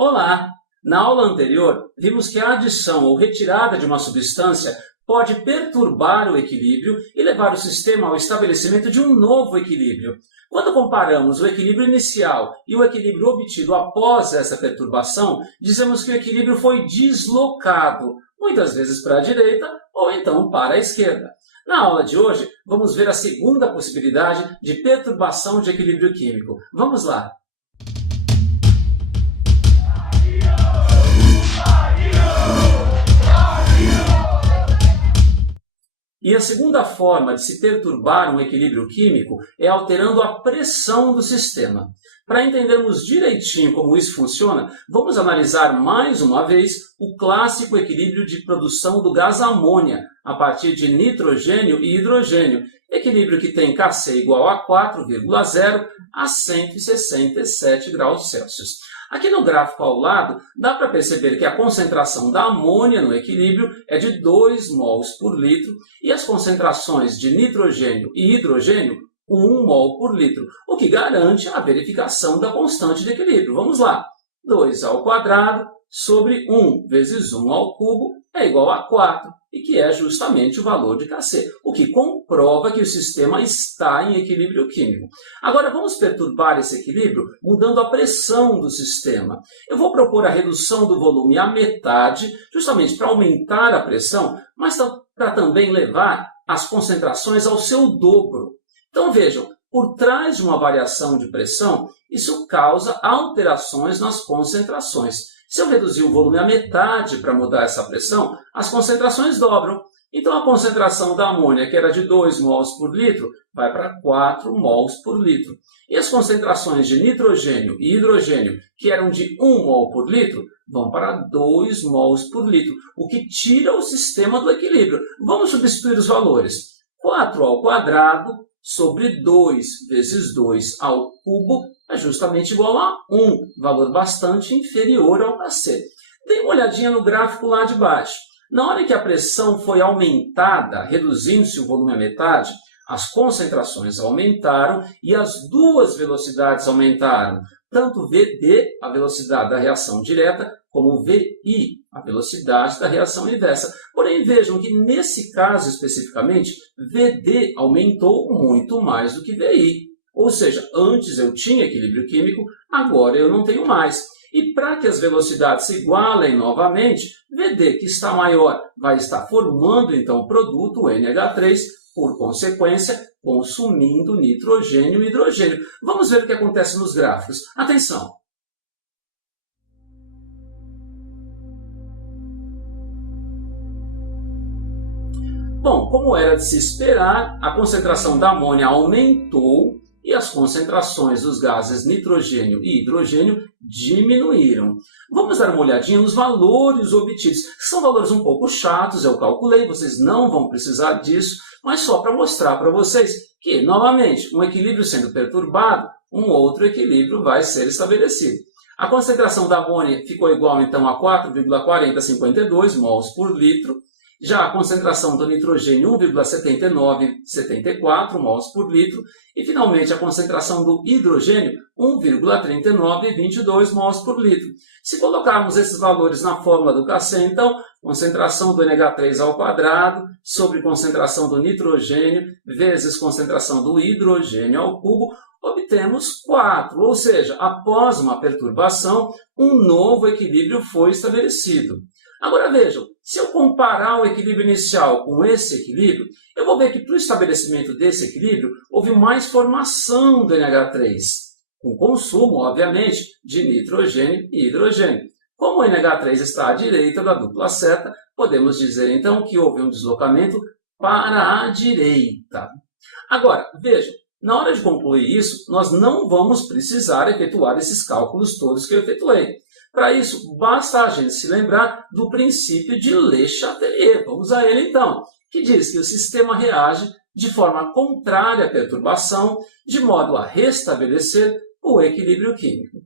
Olá! Na aula anterior, vimos que a adição ou retirada de uma substância pode perturbar o equilíbrio e levar o sistema ao estabelecimento de um novo equilíbrio. Quando comparamos o equilíbrio inicial e o equilíbrio obtido após essa perturbação, dizemos que o equilíbrio foi deslocado, muitas vezes para a direita ou então para a esquerda. Na aula de hoje, vamos ver a segunda possibilidade de perturbação de equilíbrio químico. Vamos lá! E a segunda forma de se perturbar um equilíbrio químico é alterando a pressão do sistema. Para entendermos direitinho como isso funciona, vamos analisar mais uma vez o clássico equilíbrio de produção do gás amônia, a partir de nitrogênio e hidrogênio, equilíbrio que tem Kc igual a 4,0 a 167 graus Celsius. Aqui no gráfico ao lado, dá para perceber que a concentração da amônia no equilíbrio é de 2 mols por litro e as concentrações de nitrogênio e hidrogênio 1 mol por litro, o que garante a verificação da constante de equilíbrio. Vamos lá! 2 ao quadrado sobre 1 vezes 1 ao cubo é igual a 4, e que é justamente o valor de Kc, o que comprova que o sistema está em equilíbrio químico. Agora vamos perturbar esse equilíbrio mudando a pressão do sistema. Eu vou propor a redução do volume à metade, justamente para aumentar a pressão, mas para também levar as concentrações ao seu dobro. Então vejam, por trás de uma variação de pressão, isso causa alterações nas concentrações. Se eu reduzir o volume à metade para mudar essa pressão, as concentrações dobram. Então a concentração da amônia, que era de 2 mols por litro, vai para 4 mols por litro. E as concentrações de nitrogênio e hidrogênio, que eram de 1 mol por litro, vão para 2 mols por litro, o que tira o sistema do equilíbrio. Vamos substituir os valores. 4 ao quadrado sobre 2 vezes 2 ao cubo é justamente igual a 1, valor bastante inferior ao Kc. Dê uma olhadinha no gráfico lá de baixo. Na hora que a pressão foi aumentada, reduzindo-se o volume à metade, as concentrações aumentaram e as duas velocidades aumentaram. Tanto Vd, a velocidade da reação direta, como Vi, a velocidade da reação inversa. Porém, vejam que nesse caso especificamente, Vd aumentou muito mais do que Vi. Ou seja, antes eu tinha equilíbrio químico, agora eu não tenho mais. E para que as velocidades se igualem novamente, Vd, que está maior, vai estar formando então o produto, o NH3, por consequência, consumindo nitrogênio e hidrogênio. Vamos ver o que acontece nos gráficos. Atenção! Bom, como era de se esperar, a concentração da amônia aumentou e as concentrações dos gases nitrogênio e hidrogênio diminuíram. Vamos dar uma olhadinha nos valores obtidos. São valores um pouco chatos, eu calculei, vocês não vão precisar disso, mas só para mostrar para vocês que, novamente, um equilíbrio sendo perturbado, um outro equilíbrio vai ser estabelecido. A concentração da amônia ficou igual, então, a 4,4052 mols por litro. Já a concentração do nitrogênio, 1,7974 mols por litro. E, finalmente, a concentração do hidrogênio, 1,3922 mols por litro. Se colocarmos esses valores na fórmula do Kc, então, concentração do NH3 ao quadrado sobre concentração do nitrogênio vezes concentração do hidrogênio ao cubo, obtemos 4. Ou seja, após uma perturbação, um novo equilíbrio foi estabelecido. Agora vejam, se eu comparar o equilíbrio inicial com esse equilíbrio, eu vou ver que para o estabelecimento desse equilíbrio houve mais formação do NH3, com consumo, obviamente, de nitrogênio e hidrogênio. Como o NH3 está à direita da dupla seta, podemos dizer então que houve um deslocamento para a direita. Agora, vejam, na hora de concluir isso, nós não vamos precisar efetuar esses cálculos todos que eu efetuei. Para isso, basta a gente se lembrar do princípio de Le Chatelier. Vamos a ele então, que diz que o sistema reage de forma contrária à perturbação, de modo a restabelecer o equilíbrio químico.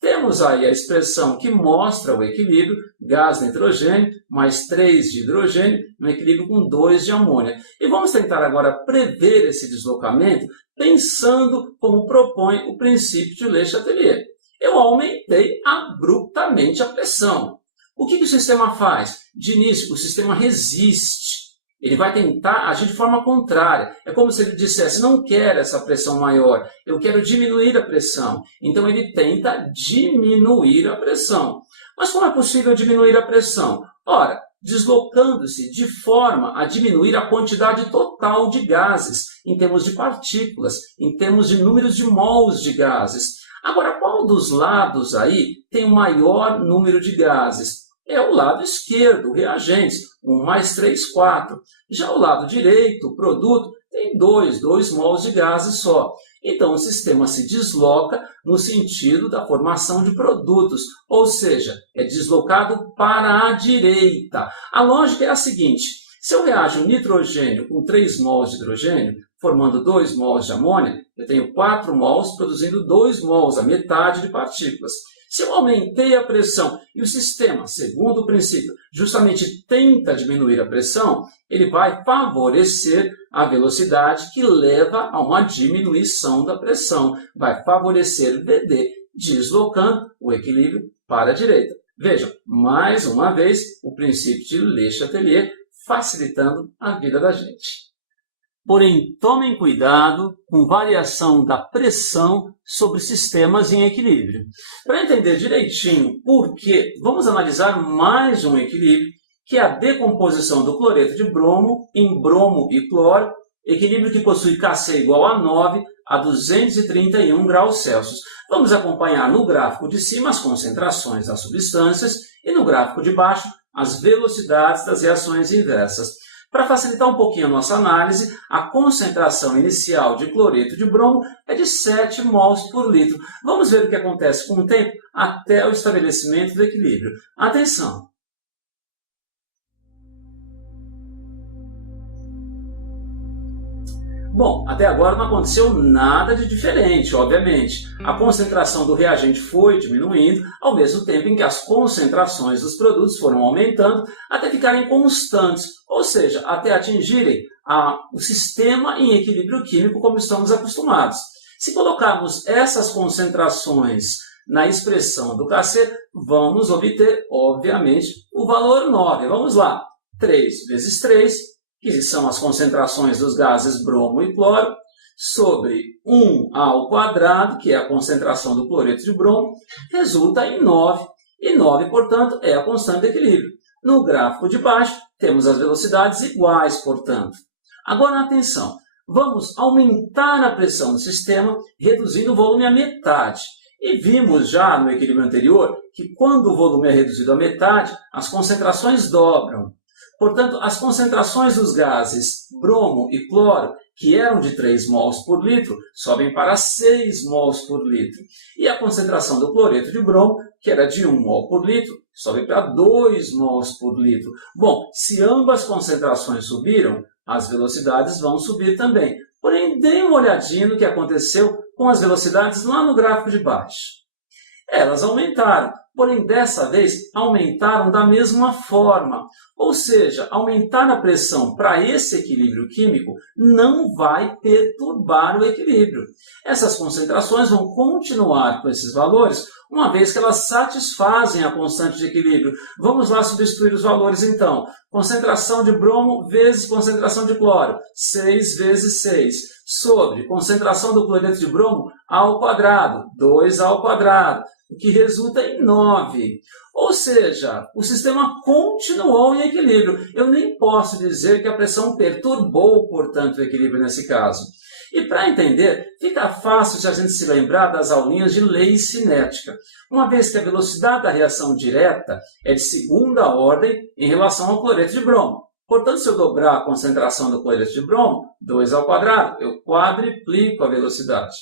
Temos aí a expressão que mostra o equilíbrio, gás nitrogênio mais 3 de hidrogênio, um equilíbrio com 2 de amônia. E vamos tentar agora prever esse deslocamento pensando como propõe o princípio de Le Chatelier. eu aumentei abruptamente a pressão. O que o sistema faz? De início, o sistema resiste. Ele vai tentar agir de forma contrária. É como se ele dissesse, não quero essa pressão maior, eu quero diminuir a pressão. Então ele tenta diminuir a pressão. Mas como é possível diminuir a pressão? Ora, deslocando-se de forma a diminuir a quantidade total de gases, em termos de partículas, em termos de números de mols de gases. Agora, qual dos lados aí tem o maior número de gases? É o lado esquerdo, reagentes, 1 mais 3, 4. Já o lado direito, o produto, tem 2 mols de gases só. Então, o sistema se desloca no sentido da formação de produtos, ou seja, é deslocado para a direita. A lógica é a seguinte, se eu reajo nitrogênio com 3 mols de hidrogênio, formando 2 mols de amônia, eu tenho 4 mols produzindo 2 mols, a metade de partículas. Se eu aumentei a pressão e o sistema, segundo o princípio, justamente tenta diminuir a pressão, ele vai favorecer a velocidade que leva a uma diminuição da pressão. Vai favorecer VD, deslocando o equilíbrio para a direita. Vejam, mais uma vez, o princípio de Le Chatelier facilitando a vida da gente. Porém, tomem cuidado com variação da pressão sobre sistemas em equilíbrio. Para entender direitinho por quê, vamos analisar mais um equilíbrio, que é a decomposição do cloreto de bromo em bromo e cloro, equilíbrio que possui Kc igual a 9 a 231 graus Celsius. Vamos acompanhar no gráfico de cima as concentrações das substâncias e no gráfico de baixo as velocidades das reações inversas. Para facilitar um pouquinho a nossa análise, a concentração inicial de cloreto de bromo é de 7 mols por litro. Vamos ver o que acontece com o tempo até o estabelecimento do equilíbrio. Atenção! Bom, até agora não aconteceu nada de diferente, obviamente. A concentração do reagente foi diminuindo, ao mesmo tempo em que as concentrações dos produtos foram aumentando até ficarem constantes, ou seja, até atingirem o sistema em equilíbrio químico como estamos acostumados. Se colocarmos essas concentrações na expressão do Kc, vamos obter, obviamente, o valor 9. Vamos lá, 3 vezes 3, que são as concentrações dos gases bromo e cloro, sobre 1 ao quadrado, que é a concentração do cloreto de bromo, resulta em 9. E 9, portanto, é a constante de equilíbrio. No gráfico de baixo, temos as velocidades iguais, portanto. Agora, atenção, vamos aumentar a pressão do sistema, reduzindo o volume à metade. E vimos já no equilíbrio anterior que quando o volume é reduzido à metade, as concentrações dobram. Portanto, as concentrações dos gases bromo e cloro, que eram de 3 mols por litro, sobem para 6 mols por litro. E a concentração do cloreto de bromo, que era de 1 mol por litro, sobe para 2 mols por litro. Bom, se ambas concentrações subiram, as velocidades vão subir também. Porém, dê uma olhadinha no que aconteceu com as velocidades lá no gráfico de baixo. Elas aumentaram, porém dessa vez aumentaram da mesma forma. Ou seja, aumentar a pressão para esse equilíbrio químico não vai perturbar o equilíbrio. Essas concentrações vão continuar com esses valores, uma vez que elas satisfazem a constante de equilíbrio. Vamos lá substituir os valores então. Concentração de bromo vezes concentração de cloro, 6 vezes 6, sobre concentração do cloreto de bromo ao quadrado, 2 ao quadrado, o que resulta em 9. Ou seja, o sistema continuou em equilíbrio. Eu nem posso dizer que a pressão perturbou, portanto, o equilíbrio nesse caso. E para entender, fica fácil se a gente se lembrar das aulinhas de lei cinética, uma vez que a velocidade da reação direta é de segunda ordem em relação ao cloreto de bromo. Portanto, se eu dobrar a concentração do cloreto de bromo, 2 ao quadrado, eu quadriplico a velocidade.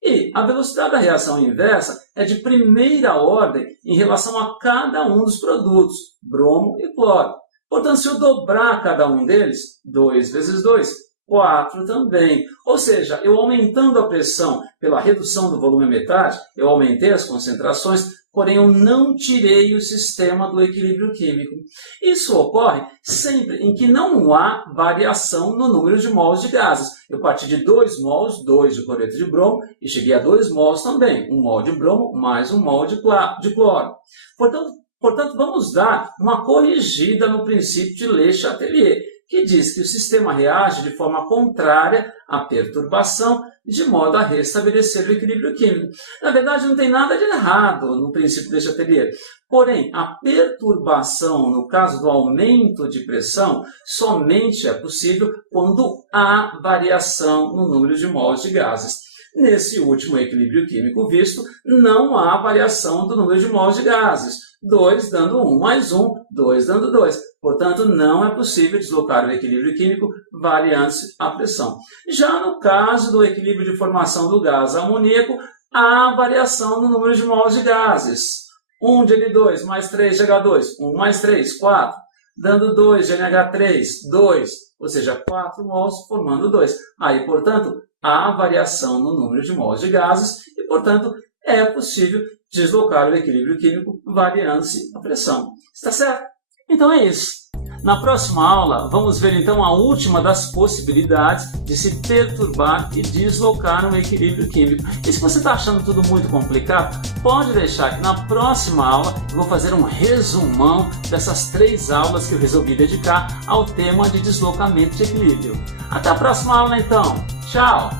E a velocidade da reação inversa é de primeira ordem em relação a cada um dos produtos, bromo e cloro. Portanto, se eu dobrar cada um deles, 2 vezes 2, 4 também. Ou seja, eu aumentando a pressão pela redução do volume à metade, eu aumentei as concentrações, porém eu não tirei o sistema do equilíbrio químico. Isso ocorre sempre em que não há variação no número de mols de gases. Eu parti de 2 mols, 2 de cloreto de bromo, e cheguei a 2 mols também, 1 mol de bromo mais 1 mol de cloro. Portanto, vamos dar uma corrigida no princípio de Le Chatelier, que diz que o sistema reage de forma contrária à perturbação, de modo a restabelecer o equilíbrio químico. Na verdade, não tem nada de errado no princípio de Le Chatelier. Porém, a perturbação, no caso do aumento de pressão, somente é possível quando há variação no número de mols de gases. Nesse último equilíbrio químico visto, não há variação do número de mols de gases. 2 dando 1 mais 1, 2 dando 2. Portanto, não é possível deslocar o equilíbrio químico variando-se a pressão. Já no caso do equilíbrio de formação do gás amoníaco, há variação no número de mols de gases. 1 de N2 mais 3 de H2, 1 mais 3, 4. Dando 2 de NH3, 2. Ou seja, 4 mols formando 2. Aí, portanto, há variação no número de mols de gases e, portanto, é possível deslocar o equilíbrio químico variando-se a pressão. Está certo? Então é isso. Na próxima aula, vamos ver então a última das possibilidades de se perturbar e deslocar um equilíbrio químico. E se você está achando tudo muito complicado, pode deixar que na próxima aula eu vou fazer um resumão dessas 3 aulas que eu resolvi dedicar ao tema de deslocamento de equilíbrio. Até a próxima aula então. Tchau!